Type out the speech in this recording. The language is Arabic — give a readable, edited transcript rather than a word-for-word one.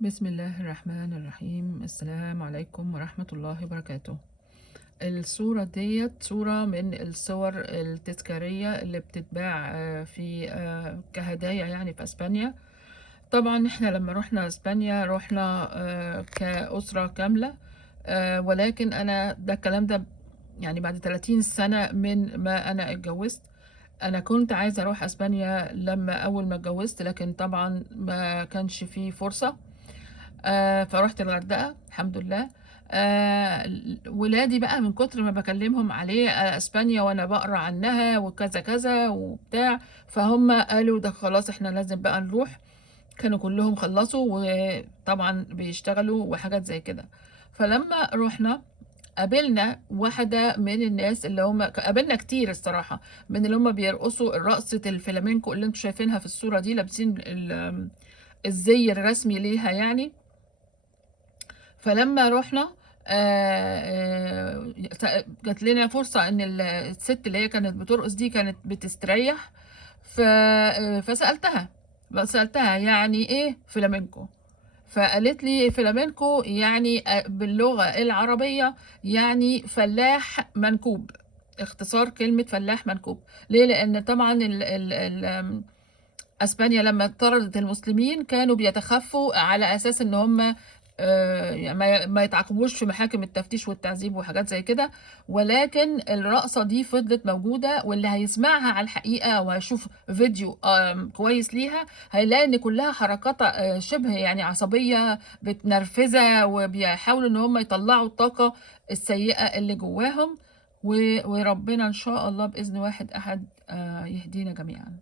بسم الله الرحمن الرحيم. السلام عليكم ورحمة الله وبركاته. الصورة ديت صورة من الصور التذكارية اللي بتتباع في كهدايا يعني في اسبانيا. طبعا احنا لما رحنا اسبانيا رحنا كأسرة كاملة، ولكن انا ده الكلام ده يعني بعد 30 سنة من ما انا اتجوزت. انا كنت عايزة اروح اسبانيا لما اول ما اتجوزت، لكن طبعا ما كانش فيه فرصة. فروحت الغردقة الحمد لله. ولادي بقى من كتر ما بكلمهم عليه اسبانيا وانا بقرا عنها وكذا كذا وبتاع، فهم قالوا ده خلاص احنا لازم بقى نروح. كانوا كلهم خلصوا وطبعا بيشتغلوا وحاجات زي كده. فلما رحنا قابلنا واحدة من الناس اللي هم قابلنا كتير الصراحة، من اللي هم بيرقصوا الرقصة الفلامينكو اللي انتوا شايفينها في الصورة دي، لابسين الزي الرسمي ليها يعني. فلما رحنا جات لنا فرصة ان الست اللي هي كانت بترقص دي كانت بتستريح. فسألتها يعني ايه فلامينكو. فقالت لي فلامينكو يعني باللغة العربية يعني فلاح منكوب، اختصار كلمة فلاح منكوب. ليه؟ لأن طبعا اسبانيا لما طردت المسلمين كانوا بيتخفوا على اساس ان هم يعني ما يتعاقبوش في محاكم التفتيش والتعذيب وحاجات زي كده. ولكن الرقصة دي فضلت موجودة، واللي هيسمعها على الحقيقة او هيشوف فيديو كويس ليها هيلاقي ان كلها حركات شبه يعني عصبية بتنرفزة، وبيحاولوا ان هم يطلعوا الطاقة السيئة اللي جواهم. وربنا ان شاء الله باذن واحد احد يهدينا جميعا.